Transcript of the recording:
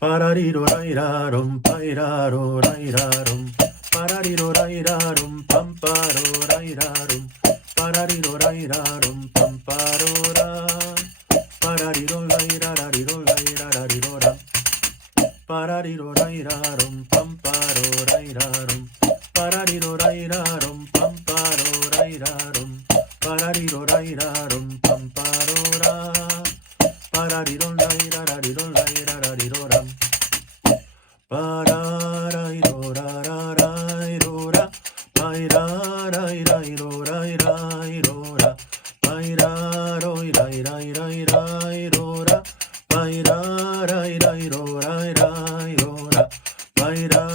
Parariro rairarum, pairaro rairarum, parariro rairarum, pamparo rairarum, parariro rairarum, pamparora, parariro rairarariro rairarariro, parariro rairarum, pamparo rairarum, parariro rairarum, pamparo rairarum, parariro rairarum, pamparora, parariro rairarariro rairarariro. Pararairorarairora, pairarairairairairora, pairaroirairairairora, pairarairairairairora, pairarairairora,